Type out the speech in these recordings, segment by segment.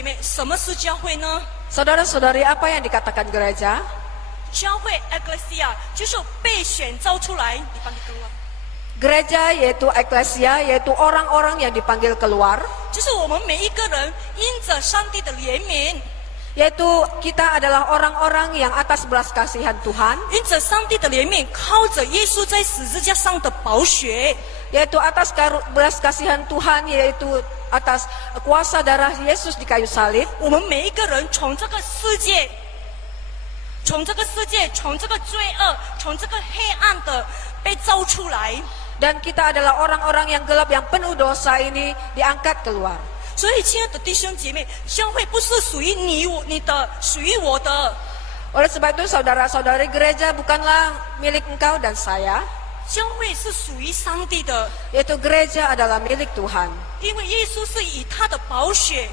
姐妹，什么是教会呢？ Saudara-saudari, apa yang dikatakan gereja? 教会 （ecclesia） 就是被选召出来，你帮你跟我， Gereja yaitu eklesia, yaitu orang-orang yang dipanggil keluar, 就是我们每一个人因着上帝的怜悯， yaitu kita adalah orang-orang yang atas belas kasihan Tuhan, 因着上帝的怜悯，靠着耶稣在十字架上的宝血， yaitu atas belas kasihan Tuhan, yaitu atas kuasa darah Yesus di kayu salib. 我们每一个人从这个世界，从这个罪恶，从这个黑暗的被造出来。 Dan kita adalah orang-orang yang gelap yang penuh dosa ini diangkat keluar. 所以，亲爱的弟兄姐妹，教会不是属于你的，属于我的。 Oleh sebab itu saudara-saudari, gereja bukanlah milik engkau dan saya, 教会是属于上帝的， yaitu gereja adalah milik Tuhan. 因为耶稣是以他的宝血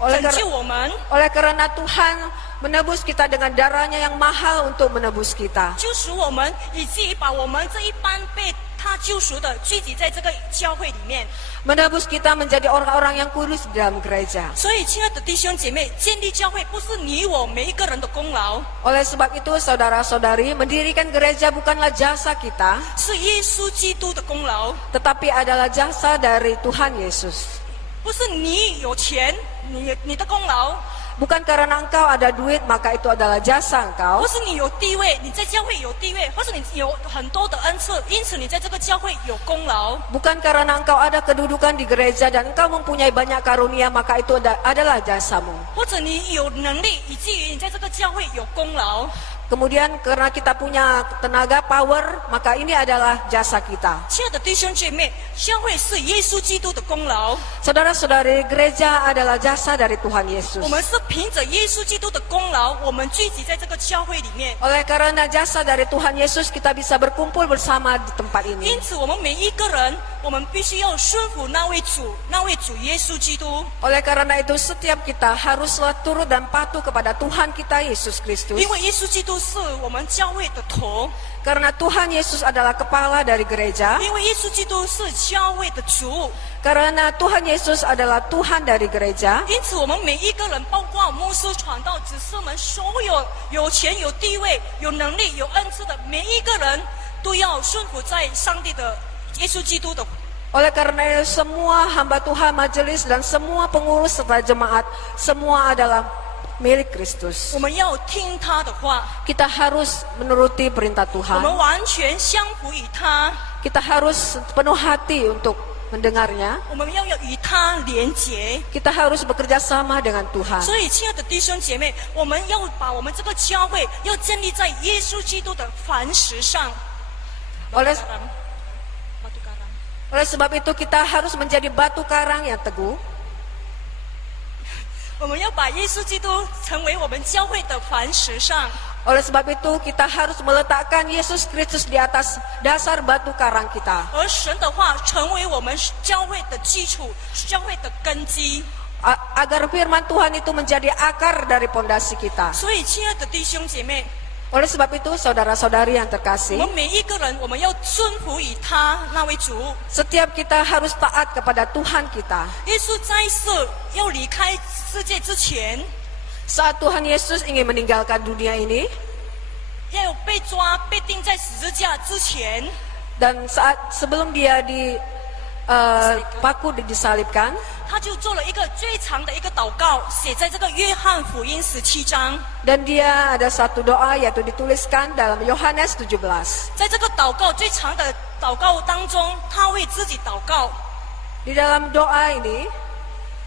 Oleh 拯救我们， karena Tuhan menebus kita dengan darahnya yang mahal untuk menebus kita. 救赎我们，以至于把我们这一般被他救赎的聚集在这个教会里面。 Menebus kita menjadi orang-orang yang kudus di dalam gereja. 所以，亲爱的弟兄姐妹，建立教会不是你我每一个人的功劳， Oleh sebab itu saudara-saudari, mendirikan gereja bukanlah jasa kita, 是耶稣基督的功劳。 tetapi adalah jasa dari Tuhan Yesus. 不是你有钱，你的功劳， Bukan karena engkau ada duit maka itu adalah jasa engkau, 或是你有地位，你在教会有地位，或是你有很多的恩赐，因此你在这个教会有功劳。 bukan karena engkau ada kedudukan di gereja dan engkau mempunyai banyak karunia maka itu adalah jasamu. 或者你有能力，以至于你在这个教会有功劳。 Kemudian karena kita punya tenaga, power, maka ini adalah jasa kita. 亲爱的弟兄姐妹，教会是耶稣基督的功劳， Saudara-saudari, gereja adalah jasa dari Tuhan Yesus. 我们是凭着耶稣基督的功劳，我们聚集在这个教会里面。 Oleh karena jasa dari Tuhan Yesus kita bisa berkumpul bersama di tempat 因 ini. 此，我们每一个人，我们必须要顺服那位主耶稣基督， Oleh karena itu setiap kita haruslah turut dan patuh kepada Tuhan kita Yesus Kristus. 因为耶稣基督是我们教会的头， Karena Tuhan Yesus adalah kepala dari gereja. 因为耶稣基督是教会的主。 Karena Tuhan Yesus adalah Tuhan dari gereja. 因此，我们每一个人，包括牧师、传道、执事们，所有有钱、有地位、有能力、有恩赐的每一个人，都要顺服在上帝的耶稣基督的。 Oleh karena itu semua hamba Tuhan, majelis dan semua pengurus serta jemaat semua adalah milik Kristus. 我们要听他的话， Kita harus menuruti perintah 我 Tuhan. 们完全相服于他， Kita harus penuh hati untuk mendengarnya. 我们要与他连结。 Kita harus bekerja sama dengan Tuhan. 所以，亲爱的弟兄姐妹，我们要把我们这个教会要建立在耶稣基督的磐石上。 Oleh batu karang。 Oleh sebab itu kita harus menjadi batu karang yang teguh. 我们要把耶稣基督成为我们教会的磐石上。 Oleh sebab itu kita harus meletakkan Yesus Kristus di atas dasar batu karang kita. 而神的话成为我们教会的基础，教会的根基。 Agar firman Tuhan itu menjadi akar dari pondasi kita. 所以，亲爱的弟兄姐妹， Oleh sebab itu saudara-saudari yang 我 terkasih, 们每一个人，我们要顺服于他那位主。 setiap kita harus taat kepada Tuhan kita. 耶稣在世要离开世界之前， Saat Tuhan Yesus ingin meninggalkan dunia ini 要有被抓、被钉在十字架之前， dan saat sebelum dia paku disalibkan, 他就做了一个最长的一个祷告，写在这个约翰福音17章。 dan dia ada satu doa yaitu dituliskan dalam Yohanes 17. 在这个祷告最长的祷告当中，他为自己祷告， Di dalam doa ini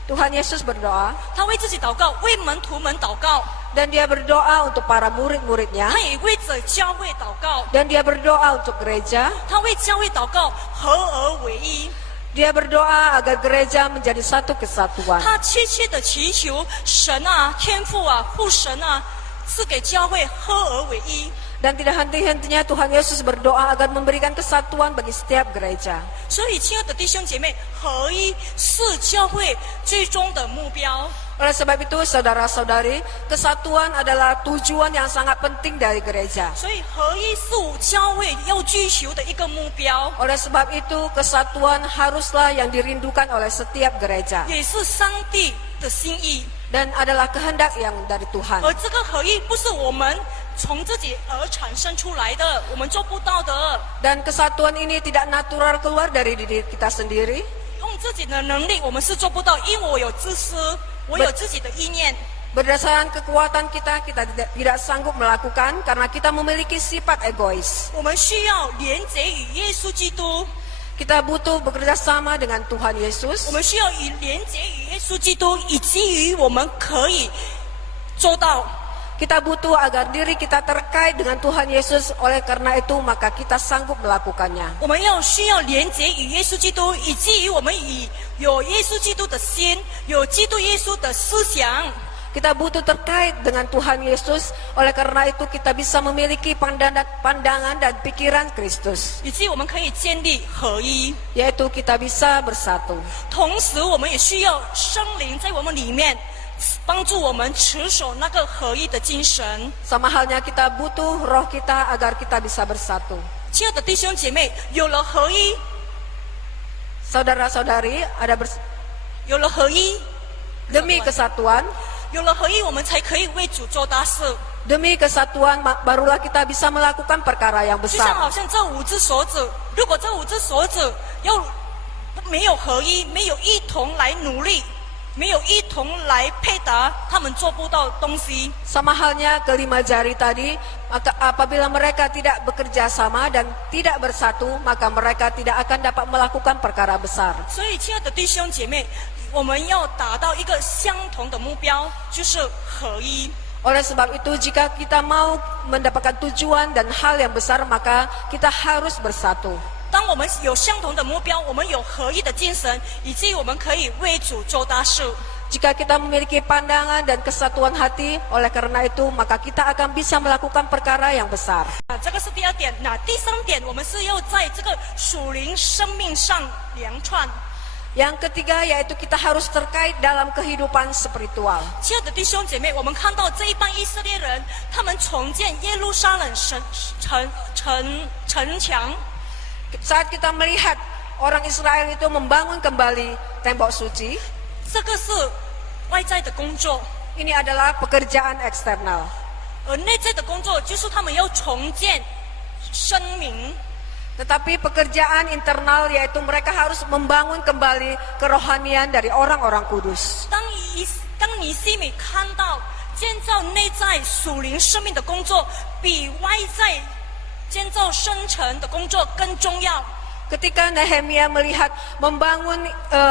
Tuhan Yesus berdoa 他为自己祷告，为门徒们祷告， dan dia berdoa untuk para murid-muridnya 他也为着教会祷告， dan dia berdoa untuk gereja. 他为教会祷告，合而为一。 Dia berdoa agar gereja menjadi satu kesatuan. 他切切的祈求神啊、天父啊、父神啊，赐给教会合而为一。 Dan tidak henti-hentinya Tuhan Yesus berdoa agar memberikan kesatuan bagi setiap gereja. 所以，亲爱的弟兄姐妹，合一是教会最终的目标。 Oleh sebab itu saudara-saudari, kesatuan adalah tujuan yang sangat penting dari gereja. 所以，合一是教会要追求的一个目标， Oleh sebab itu kesatuan haruslah yang dirindukan oleh setiap gereja. 也是上帝的心意。 dan adalah kehendak yang dari Tuhan. 而这个合一不是我们从自己而产生出来的，我们做不到的。 Dan kesatuan ini tidak natural keluar dari diri kita sendiri. 用自己的能力，我们是做不到，因为我有自私，我有自己的意念。 Berdasarkan kekuatan kita tidak sanggup melakukan karena kita memiliki sifat egois. 我们需要连结与耶稣基督， Kita butuh bekerja sama dengan Tuhan 我 Yesus. 们需要连结与耶稣基督，以至于我们可以做到。 Kita butuh agar diri kita terkait dengan Tuhan Yesus. Oleh karena itu maka kita sanggup melakukannya. 我们需要连结与耶稣基督，以至于我们有耶稣基督的心，有基督耶稣的思想。 Kita butuh terkait dengan Tuhan Yesus. Oleh karena itu kita bisa memiliki pandangan dan pikiran Kristus. 以及我们可以建立合一， Yaitu kita bisa bersatu. 同时我们也需要圣灵在我们里面帮助我们持守那个合一的精神。 Sama halnya kita butuh roh kita agar kita bisa bersatu. 亲爱的弟兄姐妹，有了合一， Saudara-saudari, 有了合一， demi kesatuan, 有了合一，我们才可以为主做大事。 demi kesatuan barulah kita bisa melakukan perkara yang 就像好 besar. 像这5只手指，如果这5只手指要没有合一，没有一同来努力，没有一同来配搭，他们做不到东西。 Sama halnya kelima jari tadi, maka apabila mereka tidak bekerja sama dan tidak bersatu, maka mereka tidak akan dapat melakukan perkara besar. 所以，亲爱的弟兄姐妹，我们要达到一个相同的目标，就是合一。 Oleh sebab itu, jika kita mau mendapatkan tujuan dan hal yang besar, maka kita harus bersatu. 当我们有相同的目标，我们有合一的精神，以至于我们可以为主做大事。 Jika kita memiliki pandangan dan kesatuan hati, oleh karena itu, maka kita akan bisa melakukan perkara yang besar. 这个是第2点。那第3点，我们是要在这个属灵生命上连串。 Yang ketiga yaitu kita harus terkait dalam kehidupan spiritual. 亲爱的弟兄姐妹，我们看到这一帮以色列人，他们重建耶路撒冷城墙。 Saat kita melihat orang Israel itu membangun kembali tembok suci, 这个是外在的工作， ini adalah pekerjaan eksternal. 而内在的工作就是他们要重建生命。 Tetapi pekerjaan internal yaitu mereka harus membangun kembali kerohanian dari orang-orang kudus. 当尼西米看到建造内在属灵生命的工作，比外在建造生城的工作更重要。 Ketika Nehemia melihat membangun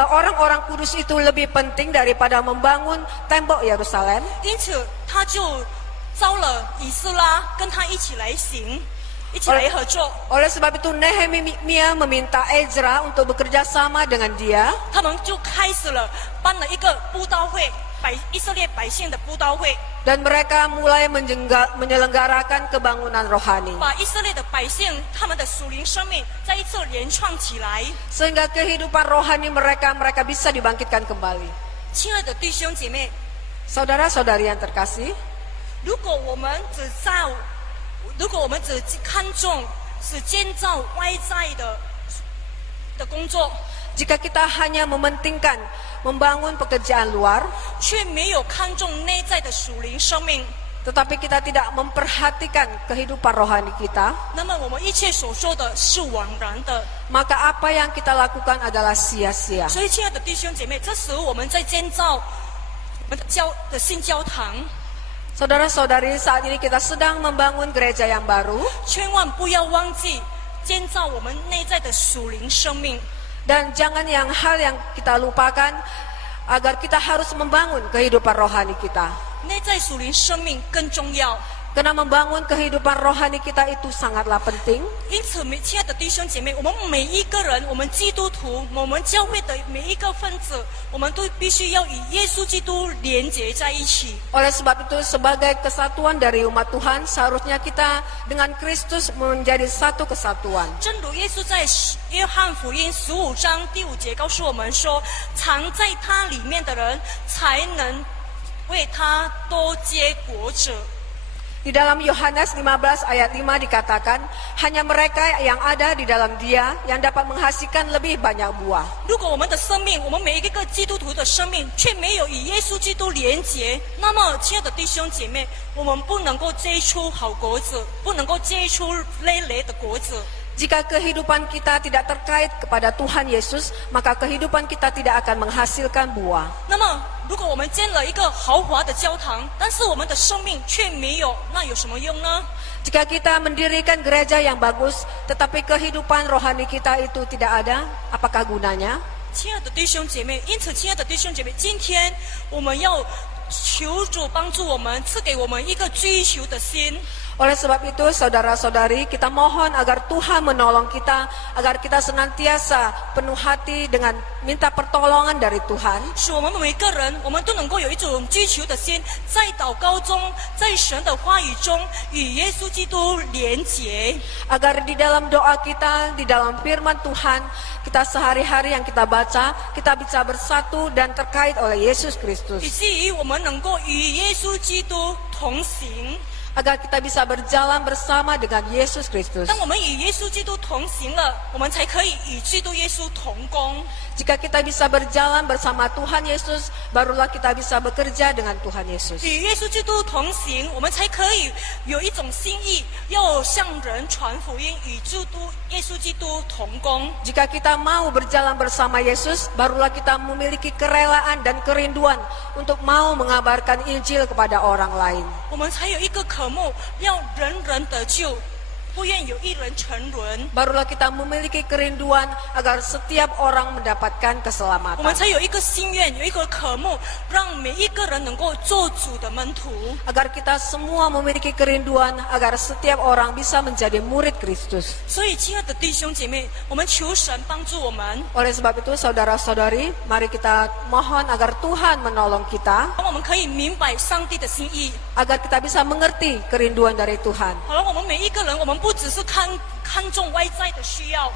orang-orang kudus itu lebih penting daripada membangun tembok Yerusalem, 因此他就招了以斯拉跟他一起来行，一起来合作。 oleh sebab itu Nehemia meminta Ezra untuk bekerja sama dengan dia. 他们就开始了办了一个布道会，以色列百姓的布道会， Dan mereka mulai menyelenggarakan kebangunan rohani. 把以色列的百姓他们的属灵生命再一次连创起来。 Sehingga kehidupan rohani mereka bisa dibangkitkan kembali. 亲爱的弟兄姐妹， Saudara-saudari yang terkasih, 如果我们只看重是建造外在的工作， jika kita hanya mementingkan membangun pekerjaan luar, 却没有看重内在的属灵生命， tetapi kita tidak memperhatikan kehidupan rohani kita, 那么我们一切所做的是枉然的。 maka apa yang kita lakukan adalah sia-sia. 所以，亲爱的弟兄姐妹，这时候我们在建造我们的新教堂， Saudara-saudari, saat ini kita sedang membangun gereja yang baru, 千万不要忘记建造我们内在的属灵生命。 dan jangan hal yang kita lupakan agar kita harus membangun kehidupan rohani kita. 内在属灵生命更重要。 Karena membangun kehidupan rohani kita itu sangatlah penting. 因此，亲爱的弟兄姐妹，我们每一个人，我们基督徒，我们教会的每一个分子，我们都必须要与耶稣基督连结在一起。 Oleh sebab itu, sebagai kesatuan dari umat Tuhan, seharusnya kita dengan Kristus menjadi satu kesatuan. 正如耶稣在约翰福音15章第5节告诉我们说：“藏在他里面的人，才能为他多结果子。” Di dalam Yohanes 15 ayat 5 dikatakan, hanya mereka yang ada di dalam Dia yang dapat menghasilkan lebih banyak buah. 如果我们的生命，我们每一个基督徒的生命却没有与耶稣基督连结，那么，亲爱的弟兄姐妹，我们不能够结出好果子，不能够结出累累的果子。 Jika kehidupan kita tidak terkait kepada Tuhan Yesus, maka kehidupan kita tidak akan menghasilkan buah. 那么，如果我们建了一个豪华的教堂，但是我们的生命却没有，那有什么用呢？ Jika kita mendirikan gereja yang bagus, tetapi kehidupan rohani kita itu tidak ada, apakah gunanya? 亲爱的弟兄姐妹，因此，亲爱的弟兄姐妹，今天我们要求主帮助我们，赐给我们一个追求的心。 Oleh sebab itu, saudara-saudari, kita mohon agar Tuhan menolong kita, agar kita senantiasa penuh hati dengan minta pertolongan dari Tuhan. 使我们每个人，我们都能够有一种追求的心，在祷告中，在神的话语中，与耶稣基督连结。 Agar di dalam doa kita, di dalam firman Tuhan, kita sehari-hari yang kita baca, kita bisa bersatu dan terkait oleh Yesus 以 Kristus. 至于我们能够与耶稣基督同行。 Agar kita bisa berjalan bersama dengan Yesus Kristus. 当我们与耶稣基督同行了，我们才可以与基督耶稣同工。 Jika kita bisa berjalan bersama Tuhan Yesus, barulah kita bisa bekerja dengan Tuhan Yesus. 与耶稣基督同行，我们才可以有一种心意，要向人传福音，与耶稣基督同工。 Jika kita mau berjalan bersama Yesus, barulah kita memiliki kerelaan dan kerinduan untuk mau mengabarkan Injil kepada orang lain. 我们才有一个渴慕，要人人得救，不愿有一人沉沦。 Barulah kita memiliki kerinduan agar setiap orang mendapatkan 我们 keselamatan. 才有一个心愿，有一个渴慕，让每一个人能够做主的门徒。 Agar kita semua memiliki kerinduan agar setiap orang bisa menjadi murid Kristus. 所以，亲爱的弟兄姐妹，我们求神帮助我们， Oleh sebab itu, saudara-saudari, mari kita mohon agar Tuhan menolong kita, 让我们可以明白上帝的心意。 agar kita bisa mengerti kerinduan dari Tuhan. 好了，我们每一个人，我们不只是看重外在的需要，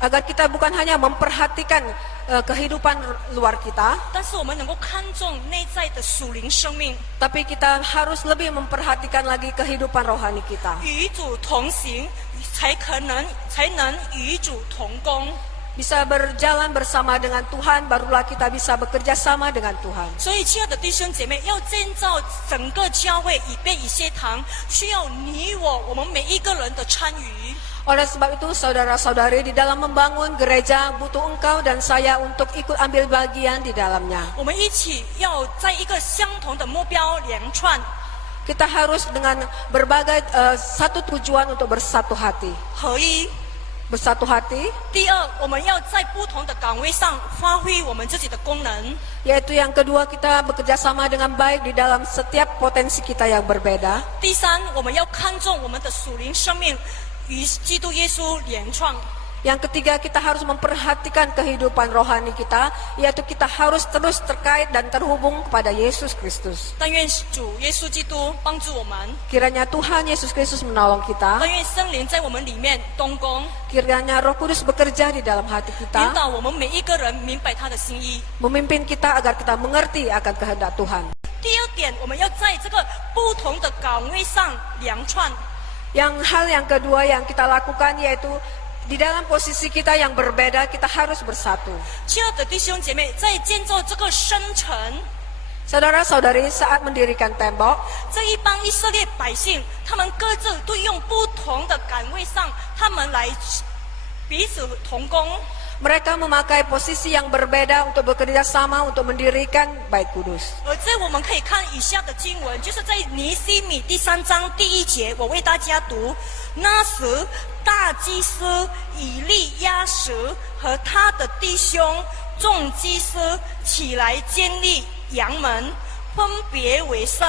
Agar kita bukan hanya memperhatikan kehidupan luar kita, 但是我们能够看重内在的属灵生命， tapi kita harus lebih memperhatikan lagi kehidupan rohani kita. 与主同行，才能与主同工。 Bisa berjalan bersama dengan Tuhan, barulah kita bisa bekerja sama dengan Tuhan. 所以，亲爱的弟兄姐妹，要建造整个教会以便以些堂，需要你我们每一个人的参与。 Oleh sebab itu, saudara-saudari, di dalam membangun gereja butuh engkau dan saya untuk ikut ambil bagian di dalamnya. 我们一起要在一个相同的目标连串， Kita harus dengan berbagai satu tujuan untuk bersatu hati. 合一。 Bersatu hati, 第二，我们要在不同的岗位上发挥我们自己的功能。 yaitu yang kedua, kita bekerja sama dengan baik di dalam setiap potensi kita yang berbeda. 第三，我们要看重我们的属灵生命与基督耶稣连创。 Yang ketiga, kita harus memperhatikan kehidupan rohani kita, yaitu kita harus terus terkait dan terhubung kepada Yesus Kristus. 但愿主耶稣基督帮助我们， Kiranya Tuhan Yesus Kristus menolong kita, 但愿圣灵在我们里面动工， kiranya Roh Kudus bekerja di dalam hati 引 kita, 导我们每一个人明白他的心意。 memimpin kita agar kita mengerti akan kehendak Tuhan. 第二点，我们要在这个不同的岗位上连串。 Hal yang kedua yang kita lakukan yaitu di dalam posisi kita yang berbeda, kita harus bersatu. 亲爱的弟兄姐妹，在建造这个圣城， Saudara-saudari, saat mendirikan tembok, 这一帮以色列百姓，他们各自都用不同的岗位上，他们来彼此同工。 mereka memakai posisi yang berbeda untuk bekerja sama untuk mendirikan Bait Kudus. 而这我们可以看以下的经文，就是在尼希米第3章第1节，我为大家读。那时，大祭司以利亚实和他的弟兄众祭司起来建立阳门，分别为圣，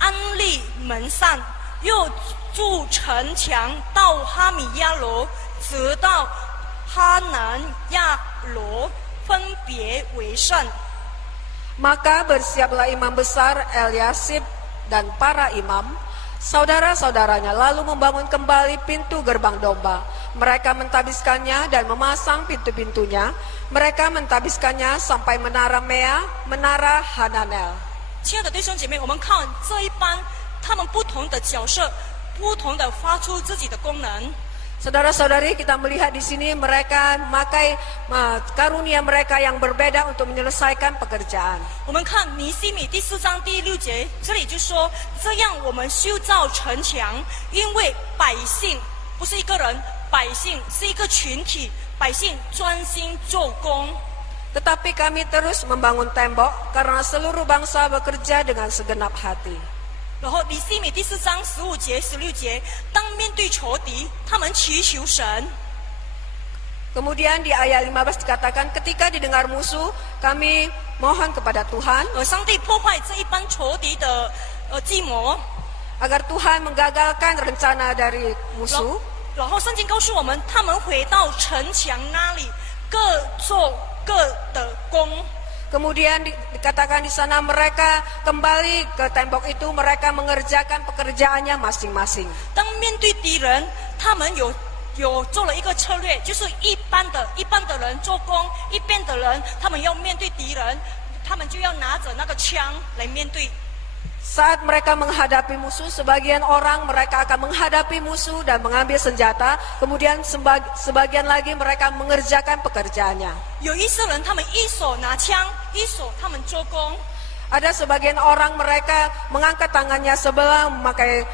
安立门扇，又筑城墙到哈米亚罗，直到哈南亚罗，分别为圣。 Maka bersiaplah imam besar Eliasib dan para imam, saudara-saudaranya, lalu membangun kembali pintu gerbang domba. Mereka mentabiskannya dan memasang pintu-pintunya. Mereka mentabiskannya sampai menara Mea, menara Hananel. 亲爱的弟兄姐妹，我们看这一班，他们不同的角色，不同的发出自己的功能。 Saudara-saudari, kita melihat di sini mereka memakai karunia mereka yang berbeda untuk menyelesaikan pekerjaan. 我们看尼希米第4章第6节，这里就说：这样我们修造城墙，因为百姓不是一个人，百姓是一个群体，百姓专心做工。 Tetapi kami terus membangun tembok karena seluruh bangsa bekerja dengan segenap hati. 然后尼希米第4章15节、16节，当面对仇敌，他们祈求神。 Kemudian di ayat 15 dikatakan ketika didengar musuh, kami mohon kepada Tuhan 上帝破坏这一帮仇敌的计谋。 agar Tuhan menggagalkan rencana dari musuh. 然后圣经告诉我们，他们回到城墙那里，各做各的工。 Kemudian dikatakan di sana mereka kembali ke tembok itu, mereka mengerjakan pekerjaannya masing-masing. 当面对敌人，他们有做了一个策略，就是一般的人做工，一边的人他们要面对敌人，他们就要拿着那个枪来面对。 Saat mereka menghadapi musuh, sebagian orang mereka akan menghadapi musuh dan mengambil senjata, kemudian sebagian lagi mereka mengerjakan pekerjaannya. 有一些人他们一手拿枪，一手他们做工。 Ada sebagian orang mereka mengangkat tangannya sebelah memakai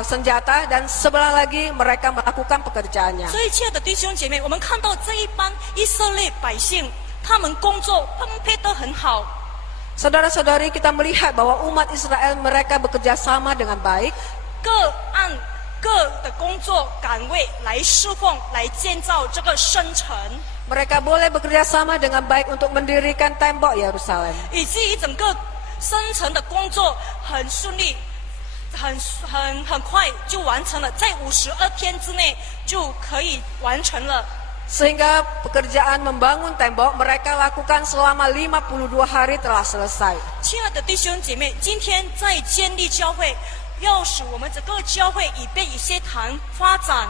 senjata dan sebelah lagi mereka melakukan pekerjaannya. 所以，亲爱的弟兄姐妹，我们看到这一帮以色列百姓，他们工作分配得很好。 Saudara-saudari, kita melihat bahwa umat Israel mereka bekerja sama dengan baik. 各按各的工作岗位来侍奉，来建造这个圣城， Mereka boleh bekerja sama dengan baik untuk mendirikan tembok Yerusalem. 以至于整个圣城的工作很顺利，很快就完成了，在52天之内就可以完成了。 Sehingga pekerjaan membangun tembok mereka lakukan selama 52 hari telah selesai. 亲爱的弟兄姐妹，今天在建立教会，要使我们整个教会以便以谢堂发展，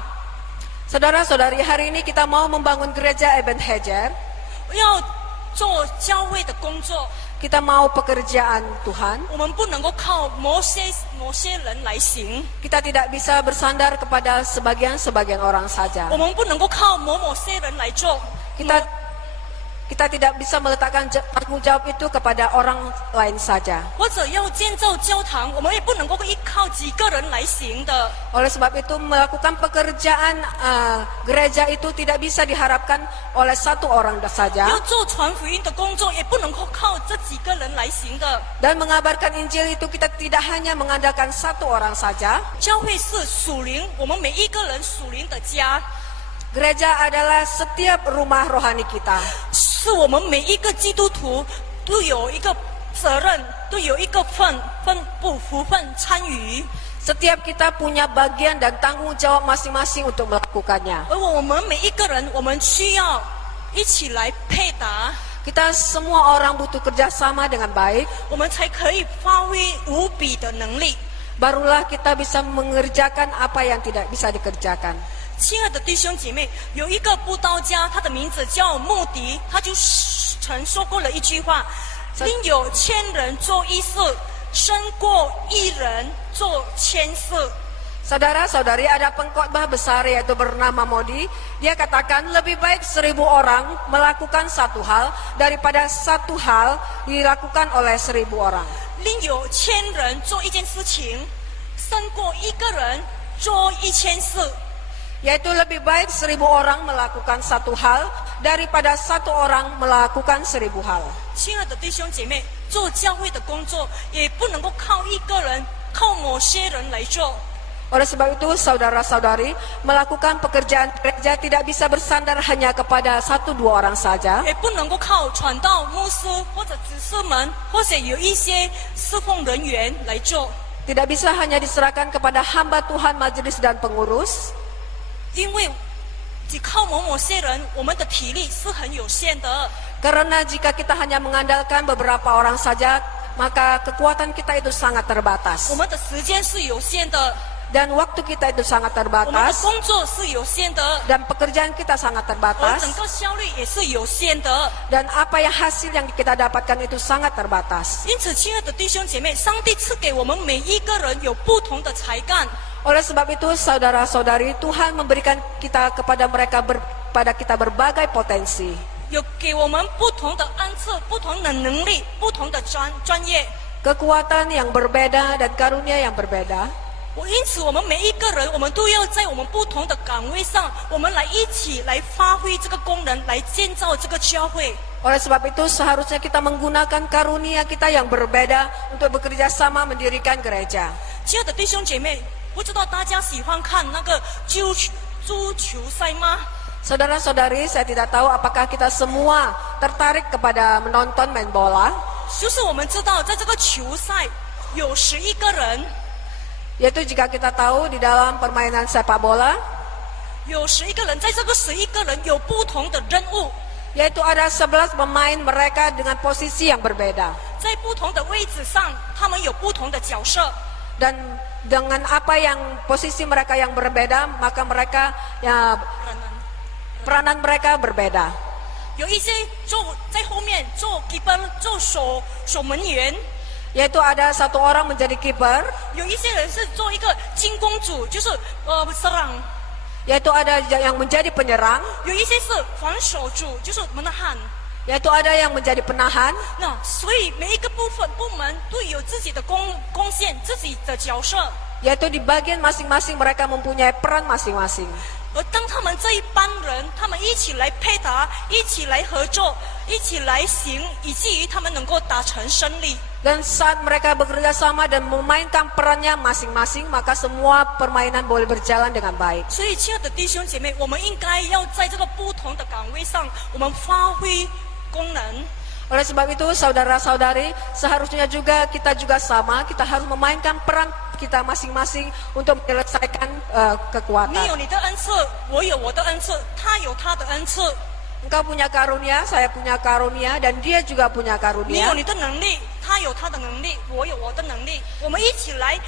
Saudara-saudari, hari ini kita mau membangun gereja Ebenezer. 要做教会的工作， Kita mau pekerjaan Tuhan. 我们不能够靠某些人来行， Kita tidak bisa bersandar kepada sebagian orang saja. 我们不能够靠某些人来做。 Kita tidak bisa meletakkan tanggung jawab itu kepada orang lain saja. 或者要建造教堂，我们也不能够依靠几个人来行的。 Oleh sebab itu melakukan pekerjaan gereja itu tidak bisa diharapkan oleh satu orang 要 saja. 做传福音的工作，也不能够靠这几个人来行的。 Dan mengabarkan Injil itu kita tidak hanya mengandalkan satu orang saja. 教会是属灵，我们每一个人属灵的家， Gereja adalah setiap rumah rohani kita. 是我们每一个基督徒都有一个责任，都有一个福分参与。 Setiap kita punya bagian dan tanggung jawab masing-masing untuk melakukannya. 而我们每一个人，我们需要一起来配搭， Kita semua orang butuh kerjasama dengan baik. 我们才可以发挥无比的能力。 Barulah kita bisa mengerjakan apa yang tidak bisa dikerjakan. 亲爱的弟兄姐妹，有一个布道家，他的名字叫穆迪，他就曾说过了一句话：宁有1000人做一事，胜过1人做1000事。 Saudara-saudari, ada pengkhotbah besar yaitu bernama Modi. Dia katakan lebih baik 1000 orang melakukan satu hal daripada satu hal dilakukan oleh 1000 orang. 宁有1000人做一件事情，胜过1个人做1000事。 Yaitu lebih baik 1000 orang melakukan satu hal daripada satu orang melakukan 1000 hal. 亲爱的弟兄姐妹，做教会的工作也不能够靠一个人，靠某些人来做。 Oleh sebab itu, saudara-saudari, melakukan pekerjaan gereja tidak bisa bersandar hanya kepada 1-2 orang saja. 也不能够靠传道、牧师或者执事们，或者有一些侍奉人员来做。 Tidak bisa hanya diserahkan kepada hamba Tuhan, majelis dan pengurus. 因为只靠某些人，我们的体力是很有限的。 Karena jika kita hanya mengandalkan beberapa orang saja, maka kekuatan kita itu sangat terbatas. 我们的时间是有限的， Dan waktu kita itu sangat 我们的 terbatas 工作是有限的， dan pekerjaan kita sangat 而 terbatas 整个效率也是有限的。 dan apa yang hasil yang kita dapatkan itu sangat terbatas. 因此，亲爱的弟兄姐妹，上帝赐给我们每一个人有不同的才干。 Oleh sebab itu saudara-saudari, Tuhan memberikan kita kepada mereka pada kita berbagai potensi. 有给我们不同的恩赐、不同的能力、不同的专业。 Kekuatan yang berbeda dan karunia yang berbeda. 因此，我们每一个人，我们都要在我们不同的岗位上，我们来一起来发挥这个功能，来建造这个教会。 Oleh sebab itu seharusnya kita menggunakan karunia kita yang berbeda untuk bekerja sama mendirikan gereja. 亲爱的弟兄姐妹，不知道大家喜欢看那个足球赛吗？ Saudara-saudari, saya tidak tahu apakah kita semua tertarik kepada menonton main bola. 就是我们知道，在这个球赛有11个人， Yaitu jika kita tahu di dalam permainan sepak bola, 有11个人，在这个11个人有不同的任务， yaitu ada 11 pemain mereka dengan posisi yang berbeda. 在不同的位置上，他们有不同的角色。 Dan dengan apa yang posisi mereka yang berbeda, maka mereka ya peranan mereka berbeda. 有一些在后面做 keeper 做守门员， Yaitu ada satu orang menjadi kiper, 有一些人是做一个进攻组，就是serang， yaitu ada yang menjadi penyerang, 有一些是防守组，就是menahan。 yaitu ada yang menjadi penahan. 那所以每一个部门都有自己的贡献，自己的角色。 Yaitu di bagian masing-masing mereka mempunyai peran masing-masing. 而当他们这一班人，他们一起来配搭，一起来合作，一起来行，以至于他们能够达成胜利。 Dan saat mereka bekerja sama dan memainkan perannya masing-masing, maka semua permainan boleh berjalan dengan baik. 所以，亲爱的弟兄姐妹，我们应该要在这个不同的岗位上，我们发挥功能。 Oleh sebab itu, saudara-saudari, seharusnya juga kita juga sama, kita harus memainkan peran kita masing-masing untuk menyelesaikan 你 kekuatan. 有你的恩赐，我有我的恩赐，他有他的恩赐。 Engkau punya karunia, saya punya karunia, dan dia juga punya 你 karunia. 有你的能力，他有他的能力，我有我的能力，我们一起来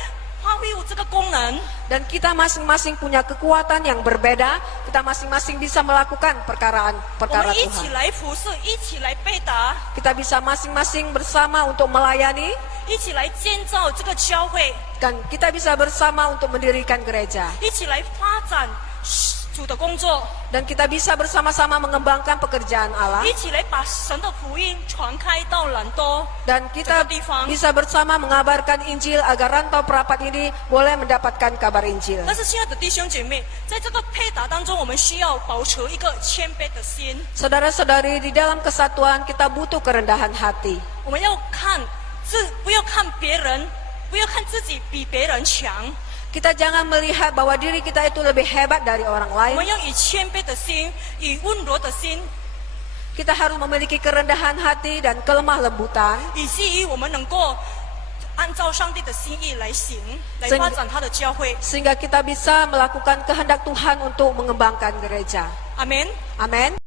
发挥这个功能。 Dan kita masing-masing punya kekuatan yang berbeda, kita masing-masing bisa melakukan 我 perkara 们一起 Tuhan. 来服侍，一起来背答， Kita bisa masing-masing bersama untuk melayani, 一起来建造这个教会， dan kita bisa bersama untuk mendirikan gereja. 一起来发展主的工作， Dan kita bisa bersama-sama mengembangkan pekerjaan Allah. 一起来把神的福音传开到兰多。 Dan kita bisa bersama mengabarkan Injil agar rantau perapat ini boleh mendapatkan kabar Injil. 但是，亲爱的弟兄姐妹，在这个配搭当中，我们需要保持一个谦卑的心。 Saudara-saudari, di dalam kesatuan kita butuh kerendahan hati. 我们要不要看别人，不要看自己比别人强。 Kita jangan melihat bahwa diri kita itu lebih hebat dari orang 我 lain. 们要以谦卑的心，以温柔的心， Kita harus memiliki kerendahan hati dan kelemah lembutan, 以至于我们能够按照上帝的心意来行，来发展他的教会。 sehingga kita bisa melakukan kehendak Tuhan untuk mengembangkan gereja. Amin。 Amin.